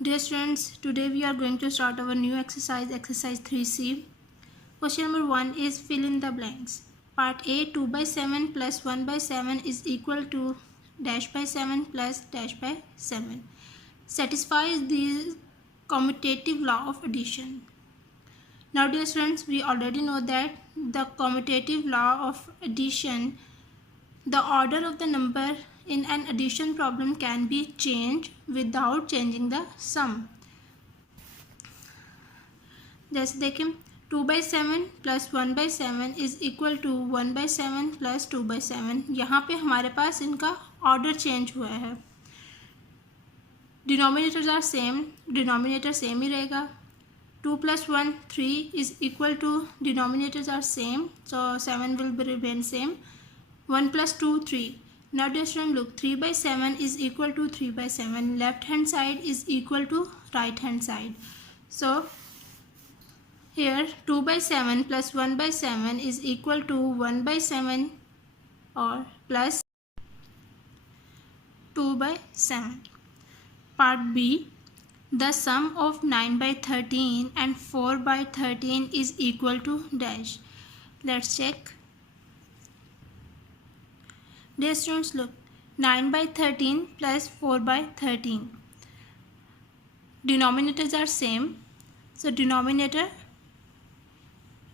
Dear students, today we are going to start our new exercise 3C. Question number 1 is fill in the blanks. Part A, 2 by 7 plus 1 by 7 is equal to dash by 7 plus dash by 7. Satisfies the commutative law of addition. Now dear students, we already know that the commutative law of addition, the order of the number in an addition problem can be changed without changing the sum. जैसे देखें 2 by 7 plus 1 by 7 is equal to 1 by 7 plus 2 by 7. यहाँ पे हमारे पास इनका order change हुआ है. Denominators are same, denominator same ही रहेगा. 2 plus 1 3 is equal to denominators are same, so 7 will be remain same. 1 plus 2 3. Now dear student, look, 3 by 7 is equal to 3 by 7. Left hand side is equal to right hand side. So here 2 by 7 plus 1 by 7 is equal to 1 by 7 or plus 2 by 7. Part B, the sum of 9 by 13 and 4 by 13 is equal to dash. Let's check. Dear students, look, 9 by 13 plus 4 by 13. Denominators are same, so denominator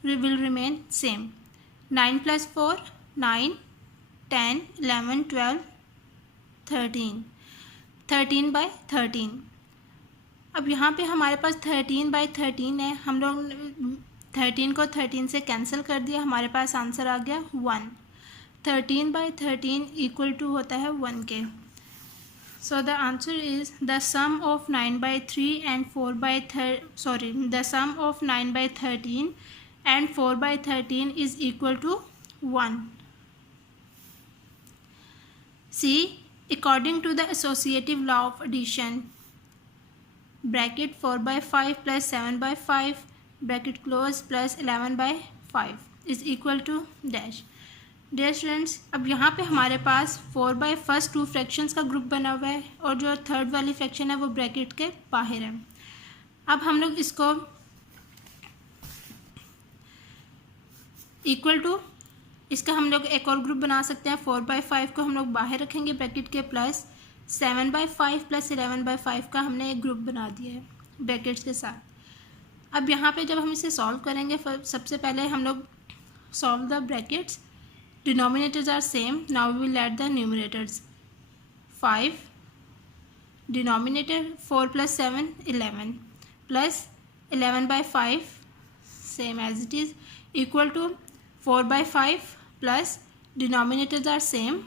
will remain same. 9 plus 4, 9, 10, 11, 12, 13. 13 by 13. अब यहाँ पे हमारे पास 13 by 13 है. हम लोग 13 को 13 से cancel कर दिया, हमारे पास आंसर आ गया 1. 13 by 13 इक्वल टू होता है 1 के. So the answer is the sum of 9 by 3 and 4 by the sum of 9 by 13 and 4 by 13 is equal to 1. See, according to the associative law of addition, bracket 4 by 5 plus 7 by 5 bracket close plus 11 by 5 is equal to dash. Dear students, अब यहाँ पे हमारे पास 4 by first 2 fractions का group बना हुआ है और जो थर्ड वाली फ्रैक्शन है वो ब्रैकेट के बाहर है. अब हम लोग इसको इक्वल टू इसका हम लोग एक और ग्रुप बना सकते हैं. 4 बाई 5 को हम लोग बाहर रखेंगे ब्रैकेट के, प्लस 7 बाई 5 प्लस 11 बाई 5 का हमने एक ग्रुप बना दिया है ब्रैकेट्स के साथ. अब यहाँ पे जब हम इसे सॉल्व करेंगे, सबसे पहले हम लोग solve the brackets. Denominators are same. Now we will add the numerators. 5 denominator 4 plus 7 11 plus 11 by 5 same as it is equal to 4 by 5 plus denominators are same,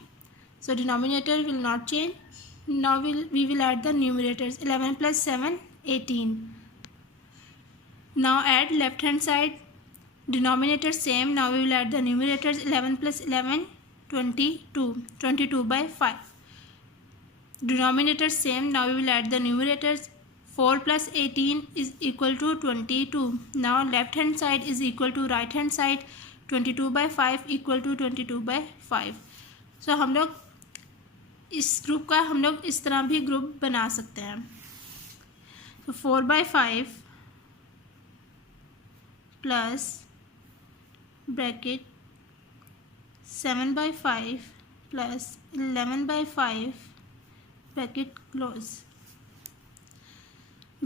so denominator will not change. Now we will add the numerators. 11 plus 7 18. Now add left hand side. Denominator same. Now we will add the numerators. 11 plus 11 22. 22 by 5. Denominator same. Now we will add the numerators. 4 plus 18 is equal to 22. Now left hand side is equal to right hand side. 22 by 5 equal to 22 by 5. So हम लोग इस group का हम लोग इस तरह भी group बना सकते हैं. So 4 by 5 plus bracket 7 by 5 plus 11 by 5 bracket close.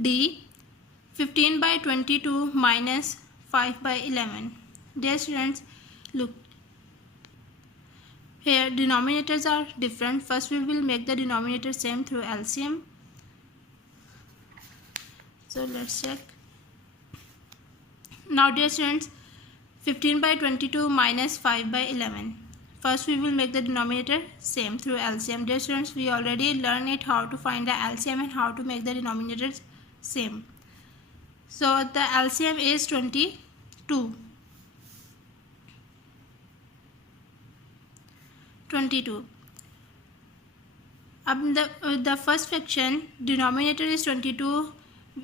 D, 15 by 22 minus 5 by 11. Dear students, look, here denominators are different. First we will make the denominator same through LCM. So let's check. Now dear students, 15 by 22 minus 5 by 11. First we will make the denominator same through LCM. Dear students, we already learned it how to find the LCM and how to make the denominators same. So the LCM is 22. 22. अब the first fraction denominator is 22.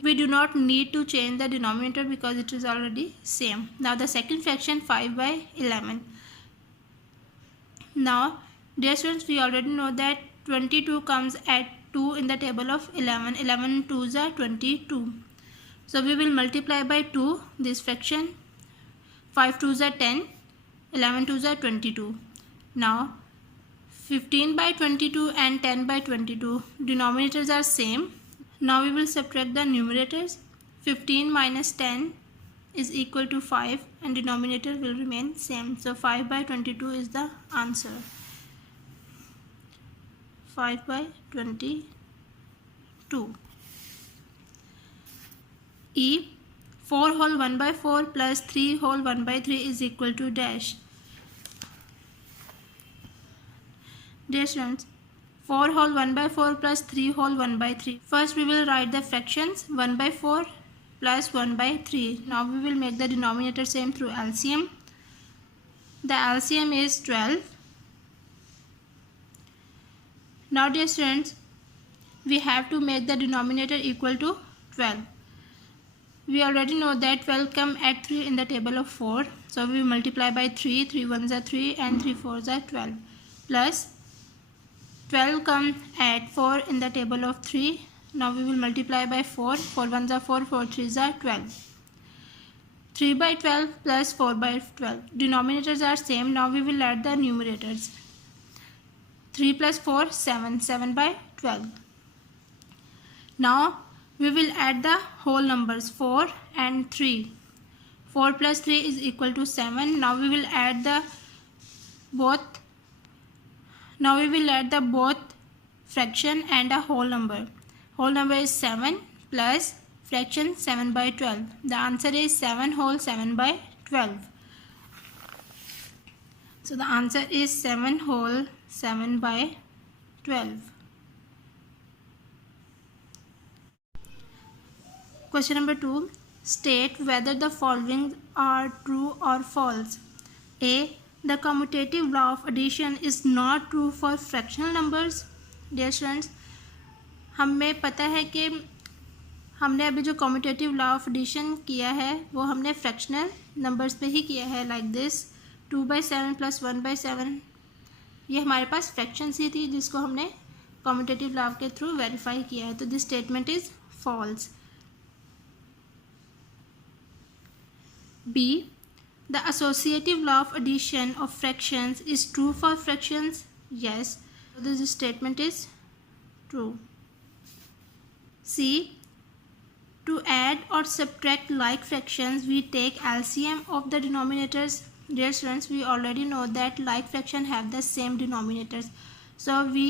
We do not need to change the denominator because it is already same. Now the second fraction 5 by 11. Now dear students, we already know that 22 comes at 2 in the table of 11. 11 2s are 22. So we will multiply by 2 this fraction. 5 2s are 10. 11 2s are 22. Now 15 by 22 and 10 by 22 denominators are same. Now we will subtract the numerators. 15 minus 10 is equal to 5 and denominator will remain same. So 5 by 22 is the answer. 5 by 22. E. 4 whole 1 by 4 plus 3 whole 1 by 3 is equal to dash. Dear students, 4 whole 1 by 4 plus 3 whole 1 by 3. First we will write the fractions 1 by 4 plus 1 by 3. Now we will make the denominator same through LCM. The LCM is 12. Now dear students, we have to make the denominator equal to 12. We already know that 12 come at 3 in the table of 4. So we multiply by 3. 3 1s are 3 and 3 4s are 12. Plus 12 come at 4 in the table of 3. Now we will multiply by 4. 4 1s are 4. 4 3s are 12. 3 by 12 plus 4 by 12. Denominators are same. Now we will add the numerators. 3 plus 4 7. 7 by 12. Now we will add the whole numbers 4 and 3. 4 plus 3 is equal to 7. Now we will add the both. Now we will add the both fraction and a whole number. Whole number is 7 plus fraction 7 by 12. The answer is 7 whole 7 by 12. So the answer is 7 whole 7 by 12. Question number 2. State whether the following are true or false. A. The commutative law of addition is not true for fractional numbers. Dear students, हमें पता है कि हमने अभी जो commutative law of addition किया है वो हमने फ्रैक्शनल नंबर्स पे ही किया है. Like this 2/7 plus 1/7. ये हमारे पास फ्रैक्शंस ही थी जिसको हमने कम्यूटेटिव लॉ के थ्रू वेरीफाई किया है. तो this statement is false. B. The associative law of addition of fractions is true for fractions. Yes, this statement is true. C. To add or subtract like fractions, we take LCM of the denominators. Dear students, we already know that like fraction have the same denominators, so we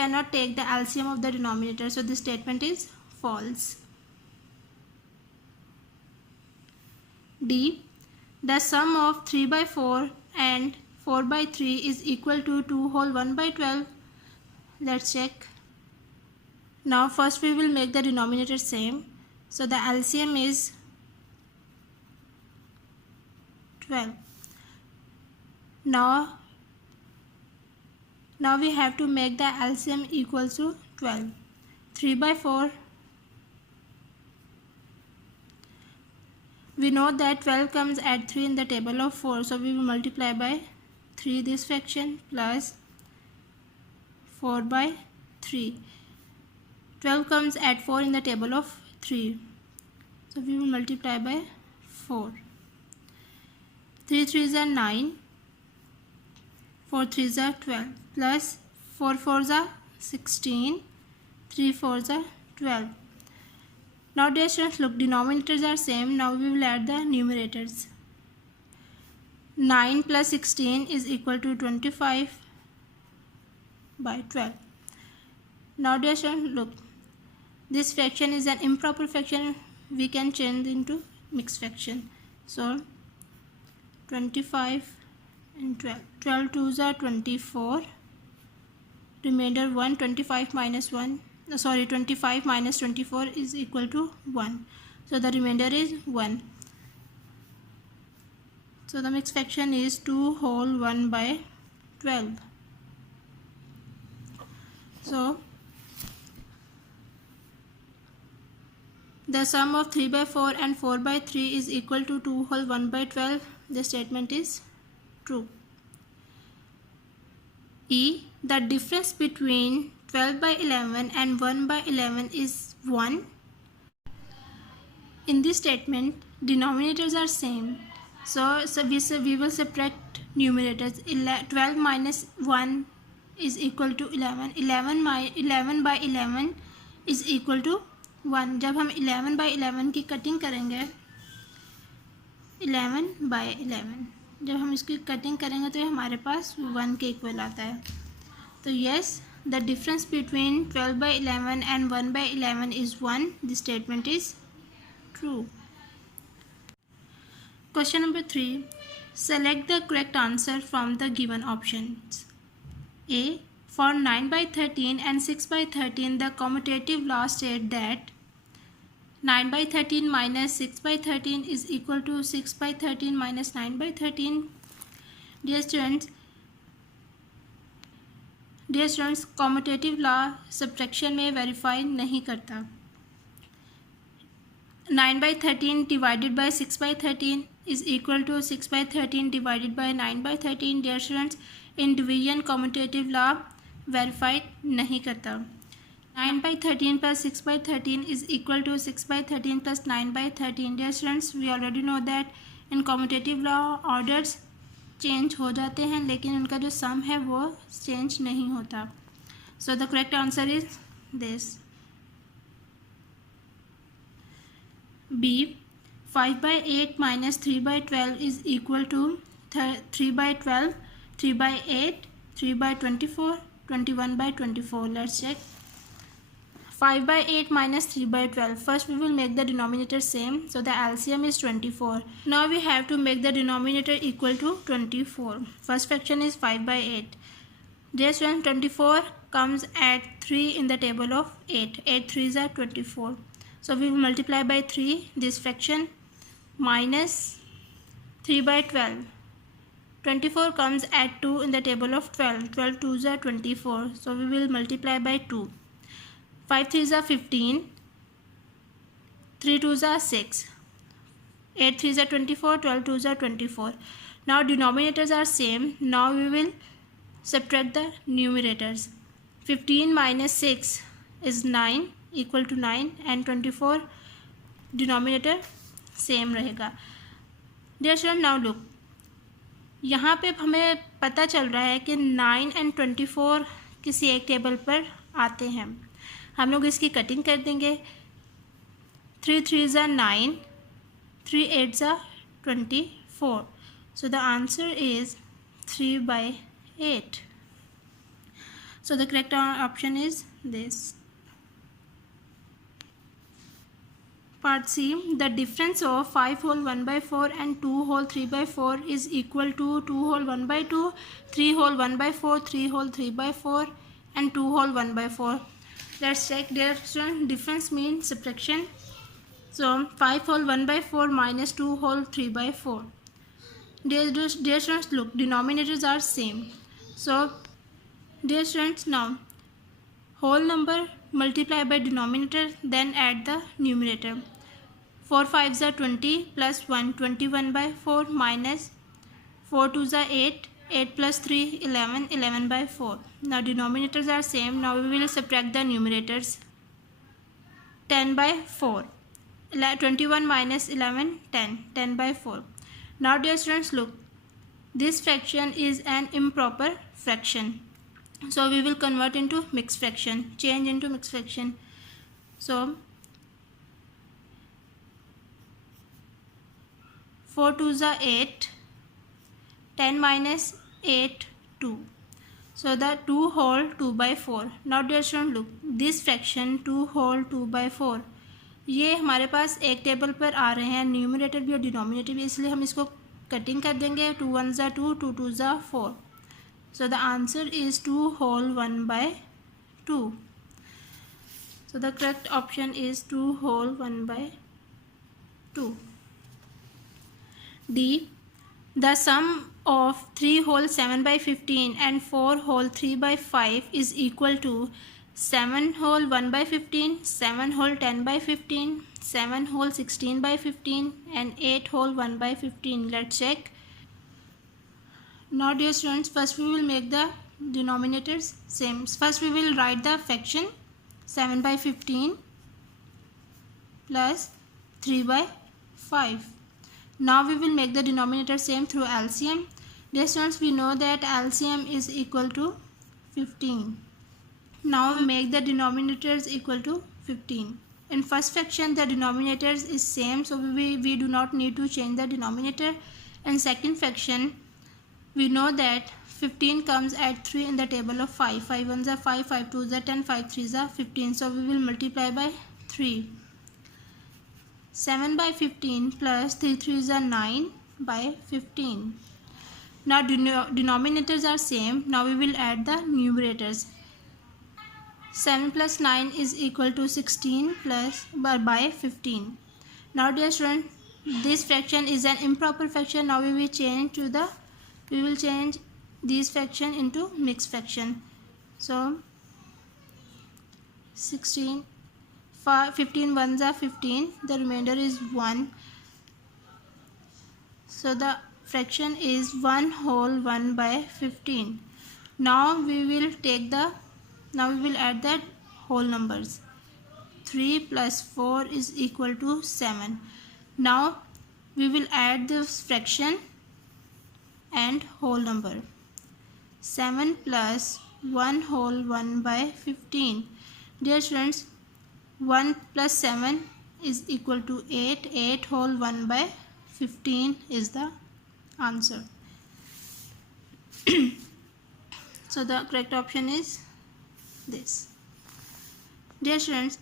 cannot take the LCM of the denominator. So this statement is false. D. The sum of 3 by 4 and 4 by 3 is equal to 2 whole 1 by 12. Let's check. Now first we will make the denominator same. So the LCM is 12. Now we have to make the LCM equals to 12. 3 by 4. We know that 12 comes at 3 in the table of 4. So we will multiply by 3 this fraction plus 4 by 3. 12 comes at 4 in the table of 3. So we will multiply by 4. 3 3s are 9. 4 3s are 12 plus 4 4s are 16. 3 4s are 12. Now dear students, look, denominators are same. Now we will add the numerators. 9 plus 16 is equal to 25 by 12. Now dear students, look, this fraction is an improper fraction. We can change into mixed fraction. So 25 and 12. 12 2s are 24. Remainder 1. 25 minus 1. 25 minus 24 is equal to 1. So the remainder is 1. So the mixed fraction is 2 whole 1 by 12. So the sum of 3 by 4 and 4 by 3 is equal to 2 whole 1 by 12. The statement is true. E. The difference between 12 by 11 and 1 by 11 is 1. In this statement, denominators are same. So we will subtract numerators. 12 minus 1 is equal to 11. 11 by 11 is equal to 1. जब हम 11 by 11 की cutting करेंगे, 11 by 11 जब हम इसकी cutting करेंगे तो ये हमारे पास 1 के इक्वल आता है. तो yes, the difference between 12 by 11 and 1 by 11 is 1. This statement is true. Question number 3. Select the correct answer from the given options. A. For 9 by 13 and 6 by 13, the commutative law states that 9 by 13 minus 6 by 13 is equal to 6 by 13 minus 9 by 13. Dear students, commutative law subtraction में verify नहीं करता. 9 by 13 divided by 6 by 13 is equal to 6 by 13 divided by 9 by 13. Dear students, in division commutative law verify नहीं करता. 9 by 13 plus 6 by 13 is equal to 6 by 13 plus 9 by 13. Dear students, we already know that in commutative law orders change हो जाते हैं लेकिन उनका जो सम है वो चेंज नहीं होता. So the correct answer is this. B. 5 by 8 minus 3 by 12 is equal to 3 by 12, 3 by 8, 3 by 24, 21 by 24. Let's check. 5 by 8 minus 3 by 12. First we will make the denominator same. So the LCM is 24. Now we have to make the denominator equal to 24. First fraction is 5 by 8. Dear students, 24 comes at 3 in the table of 8. 8 3s are 24. So we will multiply by 3 this fraction minus 3 by 12. 24 comes at 2 in the table of 12. 12 2s are 24. So we will multiply by 2. 5 3s are 15, 3 2s are 6, 8 3s are 24, 12 2s are 24. Now denominators are same. Now we will subtract the numerators. 15 minus 6 is 9 equal to 9 and 24 denominator same रहेगा. Dear students, now look, यहाँ पे हमें पता चल रहा है कि 9 and 24 किसी एक टेबल पर आते हैं. हम लोग इसकी कटिंग कर देंगे. 3 3s are 9, 3 8s are 24. So the answer is 3 by 8. So the correct option is this. Part C. The difference of 5 whole 1 by 4 and 2 whole 3 by 4 is equal to 2 whole 1 by 2, 3 whole 1 by 4, 3 whole 3 by 4 and 2 whole 1 by 4. Let's check. Dear students, difference means subtraction. So 5 whole 1 by 4 minus 2 whole 3 by 4. Dear students, look, denominators are same. So dear students, now whole number multiply by denominator, then add the numerator. 4 5s are 20 plus 1, 21 by 4 minus 4 2s are 8, 8 plus 3 11, 11 by 4. Now denominators are same. Now we will subtract the numerators. 10 by 4, 21 minus 11, 10, 10 by 4. Now dear students, look, this fraction is an improper fraction. So we will convert into mixed fraction, change into mixed fraction. So 4 2s are 8, 10 minus 8 2. So the 2 whole 2 by 4. Now dear students, look, this fraction 2 whole 2 by 4 ये हमारे पास एक table पर आ रहे हैं, numerator भी और denominator भी, इसलिए हम इसको कटिंग कर देंगे. 2 1s are 2, 2 2s are 4. So the answer is 2 whole 1 by 2. So the correct option is 2 whole 1 by 2. D. The sum of 3 whole 7 by 15 and 4 whole 3 by 5 is equal to 7 whole 1 by 15, 7 whole 10 by 15, 7 whole 16 by 15 and 8 whole 1 by 15. Let's check. Now dear students, first we will make the denominators same. First we will write the fraction 7 by 15 plus 3 by 5. Now we will make the denominator same through LCM. Dear students, we know that LCM is equal to 15. Now we make the denominators equal to 15. In first fraction the denominators is same, so we do not need to change the denominator. In second fraction we know that 15 comes at 3 in the table of 5. 5 1s are 5, 5 2s are 10, 5 3s are 15. So we will multiply by 3. 7 by 15 plus 3 3s are 9 by 15. Now denominators are same. Now we will add the numerators. 7 plus 9 is equal to 16 plus by 15. Now dear student, this fraction is an improper fraction. Now we will change this fraction into mixed fraction. So 15 1s are 15, the remainder is 1. So the fraction is 1 whole 1 by 15. Now we will add the whole numbers. 3 plus 4 is equal to 7. Now we will add this fraction and whole number. 7 plus 1 whole 1 by 15. Dear students, 1 plus 7 is equal to 8. 8 whole 1 by 15 is the answer. So the correct option is this. Dear students,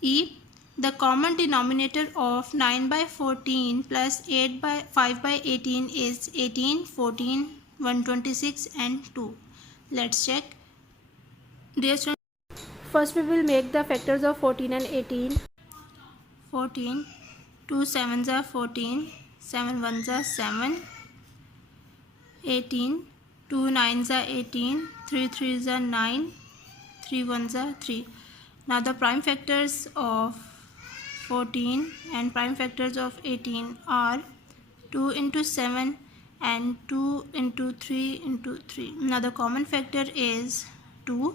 E. The common denominator of 9 by 14 plus 5 by 18 is 18, 14, 126 and 2. Let's check. Dear students, first we will make the factors of 14 and 18. 14, 2 7s are 14, 7 1s are 7, 18, 2 9s are 18, 3 3s are 9, 3 1s are 3. Now the prime factors of 14 and prime factors of 18 are 2 into 7 and 2 into 3 into 3. Now the common factor is 2.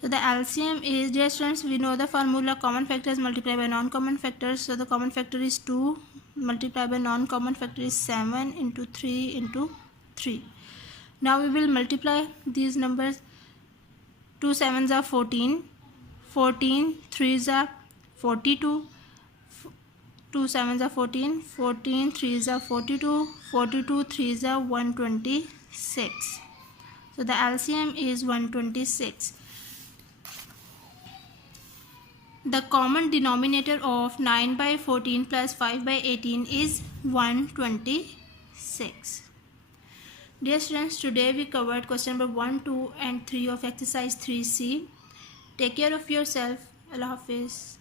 So the LCM is, dear students, we know the formula common factors multiplied by non-common factors. So the common factor is 2 multiplied by non-common factor is 7 into 3 into 3. Now we will multiply these numbers. 2 7s are 14, 14 3s are 42, 2 7s are 14, 14 3s are 42, 42 3s are 126. So the LCM is 126. The common denominator of 9 by 14 plus 5 by 18 is 126. Dear students, today we covered question number 1, 2 and 3 of exercise 3C. Take care of yourself. Allah Hafiz.